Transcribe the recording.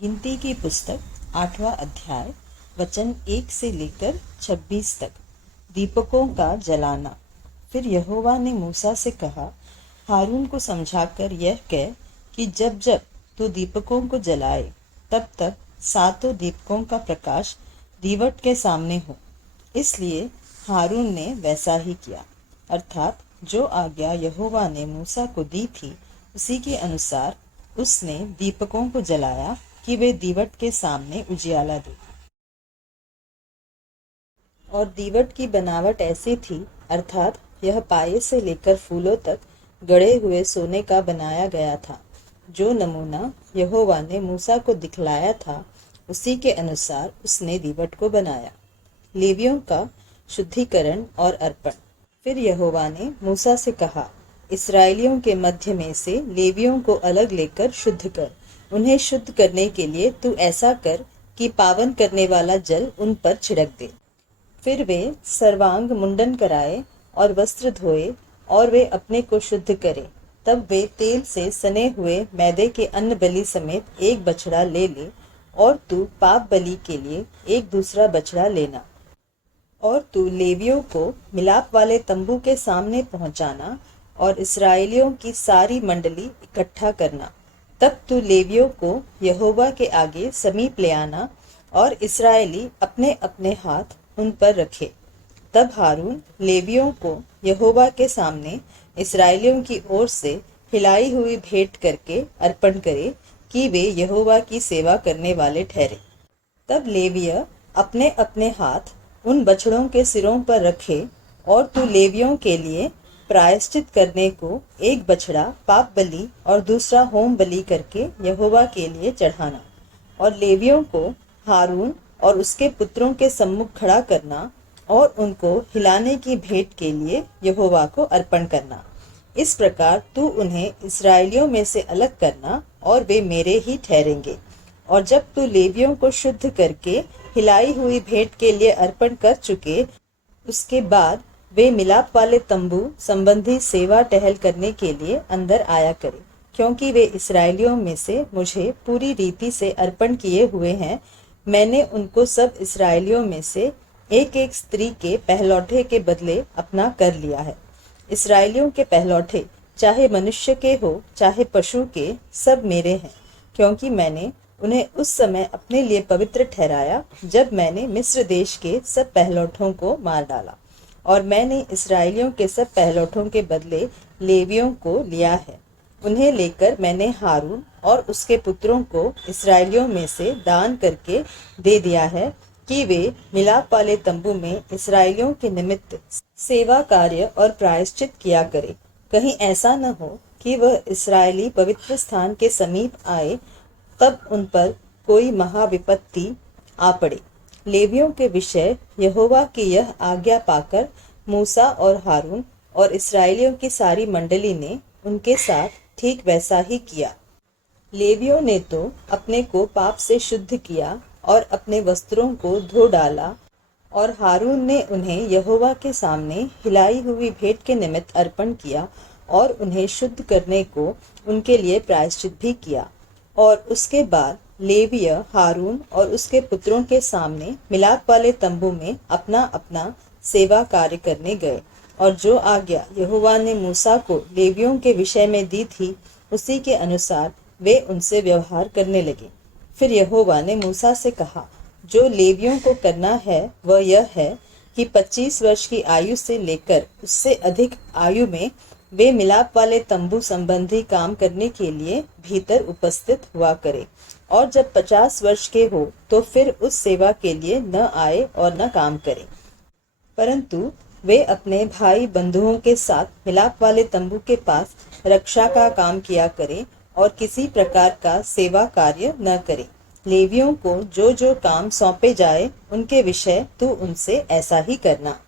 गिनती की पुस्तक 8वां अध्याय वचन 1 से लेकर 26 तक। दीपकों का जलाना। फिर यहोवा ने मूसा से कहा, हारून को समझाकर यह कह कि जब जब तू दीपकों को जलाए तब तक सातों दीपकों का प्रकाश दीवट के सामने हो। इसलिए हारून ने वैसा ही किया, अर्थात जो आज्ञा यहोवा ने मूसा को दी थी उसी के अनुसार उसने दीपकों को जलाया कि वे दीवट के सामने उजियाला दे। और दीवट की बनावट ऐसी थी, अर्थात यह पाए से लेकर फूलों तक गढ़े हुए सोने का बनाया गया था। जो नमूना यहोवा ने मूसा को दिखलाया था उसी के अनुसार उसने दीवट को बनाया। लेवियों का शुद्धिकरण और अर्पण। फिर यहोवा ने मूसा से कहा, इस्राएलियों के मध्य में से लेवियों को अलग लेकर शुद्ध कर। उन्हें शुद्ध करने के लिए तू ऐसा कर कि पावन करने वाला जल उन पर छिड़क दे। फिर वे सर्वांग मुंडन कराए और वस्त्र धोए और वे अपने को शुद्ध करे। तब वे तेल से सने हुए मैदे के अन्न बलि समेत एक बछड़ा ले ले, और तू पाप बलि के लिए एक दूसरा बछड़ा लेना। और तू लेवियों को मिलाप वाले तंबू के सामने पहुंचाना और इस्राएलियों की सारी मंडली इकट्ठा करना। तब तू लेवियों को यहोवा के आगे समीप ले आना और इस्राएली अपने अपने हाथ उन पर रखे। तब हारून लेवियों को यहोवा के सामने इस्राएलियों की ओर से हिलाई हुई भेंट करके अर्पण करे कि वे यहोवा की सेवा करने वाले ठहरे। तब लेविय अपने अपने हाथ उन बछड़ों के सिरों पर रखे, और तू लेवियों के लिए प्रायश्चित करने को एक बछड़ा पाप बलि और दूसरा होम बलि करके यहोवा के लिए चढ़ाना। और लेवियों को हारून और उसके पुत्रों के सम्मुख खड़ा करना और उनको हिलाने की भेंट के लिए यहोवा को अर्पण करना। इस प्रकार तू उन्हें इस्राएलियों में से अलग करना और वे मेरे ही ठहरेंगे। और जब तू लेवियों को शुद्ध करके हिलाई हुई भेंट के लिए अर्पण कर चुके, उसके बाद वे मिलाप वाले तंबू संबंधी सेवा टहल करने के लिए अंदर आया करे, क्योंकि वे इस्राएलियों में से मुझे पूरी रीति से अर्पण किए हुए हैं। मैंने उनको सब इस्राएलियों में से एक एक स्त्री के पहलौठे के बदले अपना कर लिया है। इस्राएलियों के पहलौठे चाहे मनुष्य के हो चाहे पशु के, सब मेरे हैं, क्योंकि मैंने उन्हें उस समय अपने लिए पवित्र ठहराया जब मैंने मिस्र देश के सब पहलौठों को मार डाला। और मैंने इस्राएलियों के सब पहलौठों के बदले लेवियों को लिया है। उन्हें लेकर मैंने हारून और उसके पुत्रों को इस्राएलियों में से दान करके दे दिया है कि वे मिलाप वाले तंबू में इस्राएलियों के निमित्त सेवा कार्य और प्रायश्चित किया करे। कहीं ऐसा न हो कि वह इस्राएली पवित्र स्थान के समीप आए तब उन पर कोई महाविपत्ति आ पड़े। लेवियों के विषय यहोवा की यह आज्ञा पाकर मूसा और हारून और इस्राएलियों की सारी मंडली ने उनके साथ ठीक वैसा ही किया। लेवियों ने तो अपने को पाप से शुद्ध किया और अपने वस्त्रों को धो डाला, और हारून ने उन्हें यहोवा के सामने हिलाई हुई भेंट के निमित्त अर्पण किया और उन्हें शुद्ध करने को उनके लिए प्रायश्चित भी किया। और उसके बाद लेविय हारून और उसके पुत्रों के सामने मिलाप वाले तंबू में अपना अपना सेवा कार्य करने गए। और जो आज्ञा यहोवा ने मूसा को लेवियों के विषय में दी थी उसी के अनुसार वे उनसे व्यवहार करने लगे। फिर यहोवा ने मूसा से कहा, जो लेवियों को करना है वह यह है कि 25 वर्ष की आयु से लेकर उससे अधिक आयु में वे मिलाप वाले तंबू संबंधी काम करने के लिए भीतर उपस्थित हुआ करे। और जब 50 वर्ष के हो तो फिर उस सेवा के लिए न आए और न काम करे, परंतु वे अपने भाई बंधुओं के साथ मिलाप वाले तंबू के पास रक्षा का काम किया करे और किसी प्रकार का सेवा कार्य न करे। लेवियों को जो जो काम सौंपे जाए उनके विषय तू उनसे ऐसा ही करना।